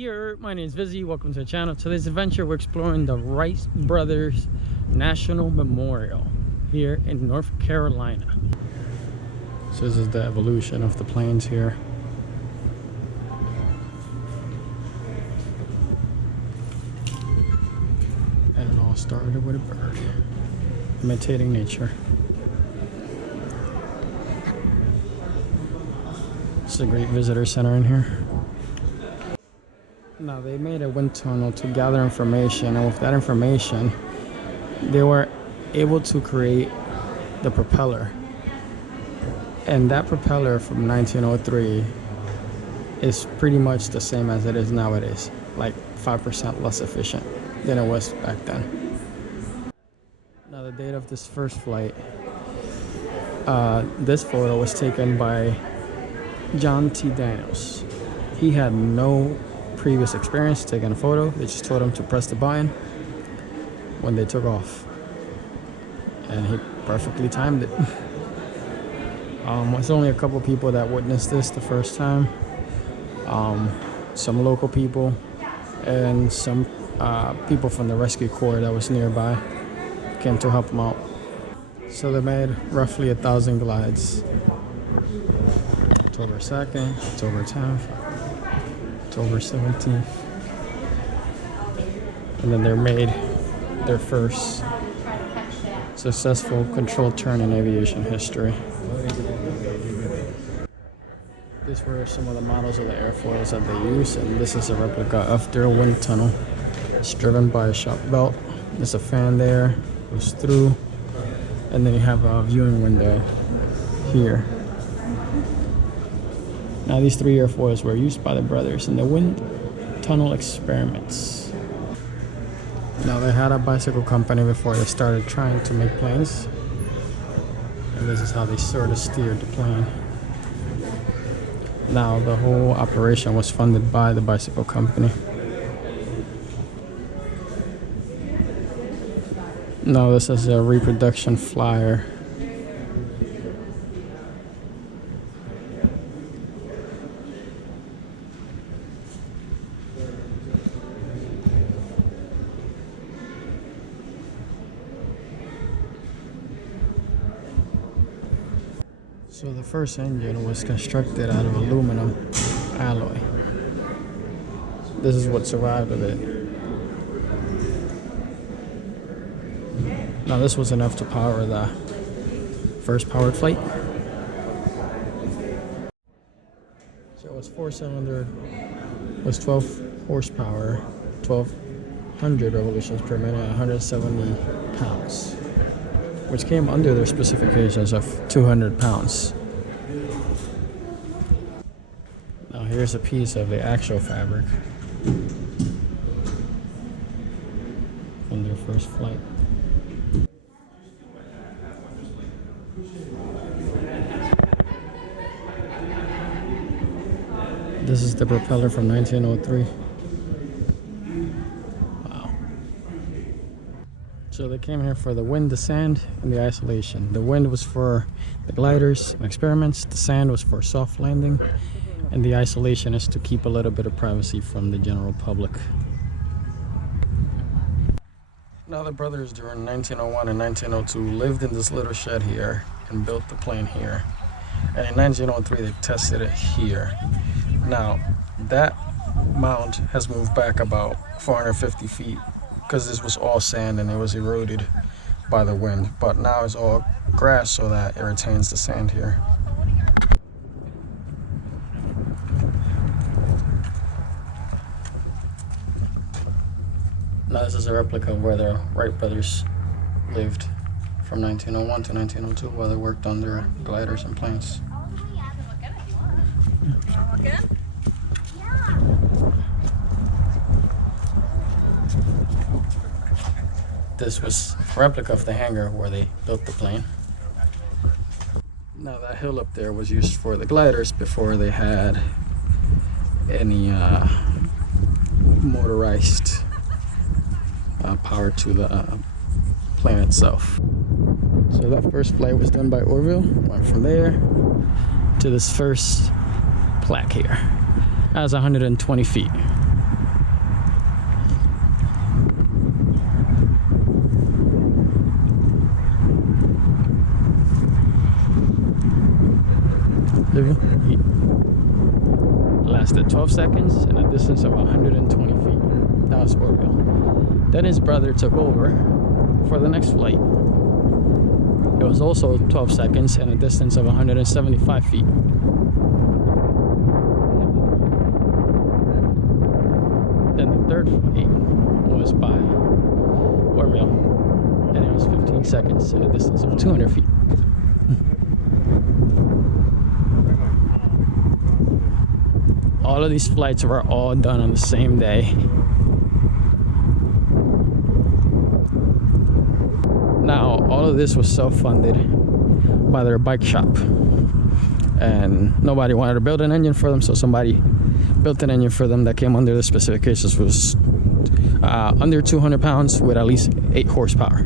My name is Vizzy. Welcome to the channel. Today's adventure, we're exploring the Wright Brothers National Memorial here in North Carolina. So this is the evolution of the planes here. And it all started with a bird, imitating nature. It's a great visitor center in here. Now they made a wind tunnel to gather information, and with that information they were able to create the propeller. And that propeller from 1903 is pretty much the same as it is nowadays, like 5% less efficient than it was back then. Now the date of this first flight, this photo was taken by John T. Daniels. He had no previous experience taking a photo. They just told him to press the button when they took off, and he perfectly timed it. There's only a couple people that witnessed this the first time. Some local people and some people from the rescue corps that was nearby came to help them out. So they made roughly 1,000 glides. October 2nd, October 10th, October 17th, and then they made their first successful controlled turn in aviation history. These were some of the models of the airfoils that they used, and this is a replica of their wind tunnel. It's driven by a shock belt. There's a fan there, goes through, and then you have a viewing window here. Now these three airfoils were used by the brothers in the wind tunnel experiments. Now they had a bicycle company before they started trying to make planes. And this is how they sort of steered the plane. Now the whole operation was funded by the bicycle company. Now this is a reproduction flyer. So the first engine was constructed out of aluminum alloy. This is what survived of it. Now this was enough to power the first powered flight. So it was 4-cylinder, was 12 horsepower, 1,200 revolutions per minute, 170 pounds. Which came under their specifications of 200 pounds. Now here's a piece of the actual fabric from their first flight. This is the propeller from 1903. So they came here for the wind, the sand, and the isolation. The wind was for the gliders and experiments. The sand was for soft landing. And the isolation is to keep a little bit of privacy from the general public. Now the brothers during 1901 and 1902 lived in this little shed here and built the plane here. And in 1903 they tested it here. Now that mound has moved back about 450 feet. Because this was all sand and it was eroded by the wind, but now it's all grass so that it retains the sand here. Now this is a replica of where the Wright Brothers lived from 1901 to 1902 while they worked on their gliders and planes. This was a replica of the hangar where they built the plane. Now that hill up there was used for the gliders before they had any motorized power to the plane itself. So that first flight was done by Orville. Went from there to this first plaque here. That was 120 feet. feet. Lasted 12 seconds and a distance of 120 feet. That was Orville. Then his brother took over for the next flight. It was also 12 seconds and a distance of 175 feet. Then the third flight was by Orville, and it was 15 seconds and a distance of 200 feet. All of these flights were all done on the same day. Now, all of this was self-funded by their bike shop, and nobody wanted to build an engine for them, so somebody built an engine for them that came under the specifications. Was under 200 pounds with at least 8 horsepower.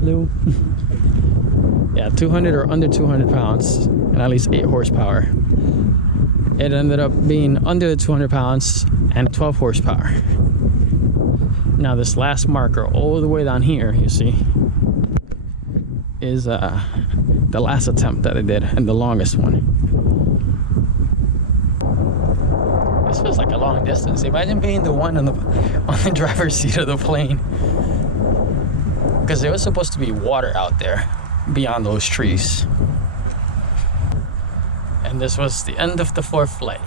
Hello. Yeah, 200 or under 200 pounds and at least 8 horsepower. It ended up being under the 200 pounds and 12 horsepower. Now this last marker all the way down here, you see, is the last attempt that I did and the longest one. This feels like a long distance. Imagine being the one on the driver's seat of the plane, because there was supposed to be water out there beyond those trees. And this was the end of the 4th flight.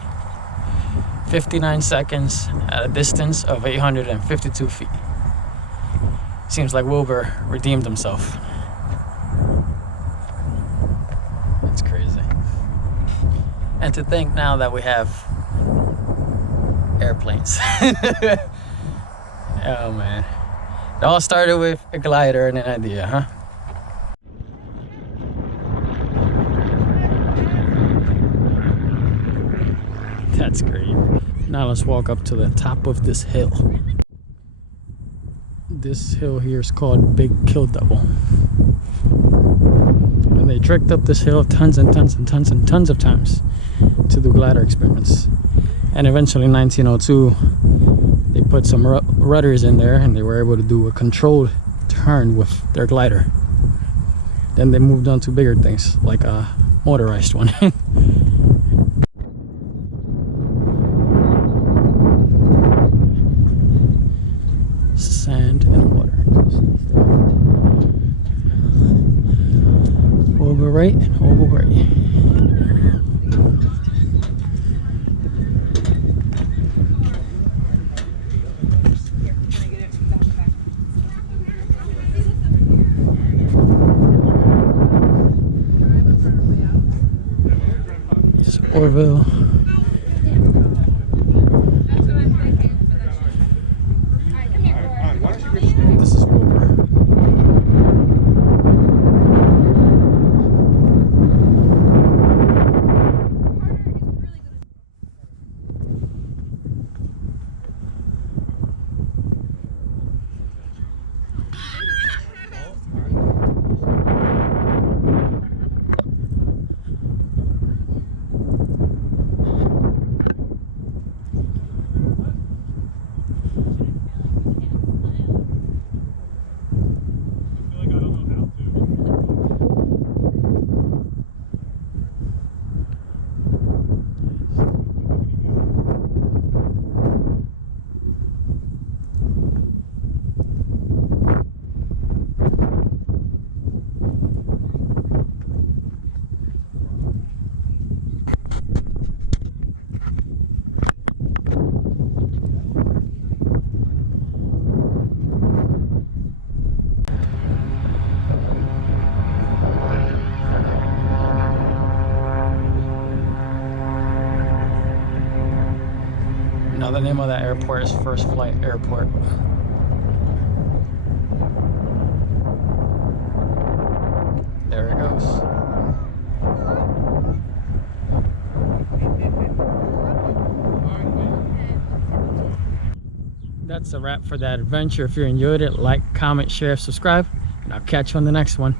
59 seconds at a distance of 852 feet. Seems like Wilbur redeemed himself. That's crazy. And to think now that we have airplanes. Oh man. It all started with a glider and an idea, huh? That's great. Now let's walk up to the top of this hill. This hill here is called Big Kill Double. And they tricked up this hill tons and tons and tons and tons of times to do glider experiments. And eventually in 1902, they put some rudders in there and they were able to do a controlled turn with their glider. Then they moved on to bigger things, like a motorized one. Sand and water. Over right and over right. It's Orville. This is Wilbur. Now the name of that airport is First Flight Airport. There it goes. That's a wrap for that adventure. If you enjoyed it, like, comment, share, subscribe, and I'll catch you on the next one.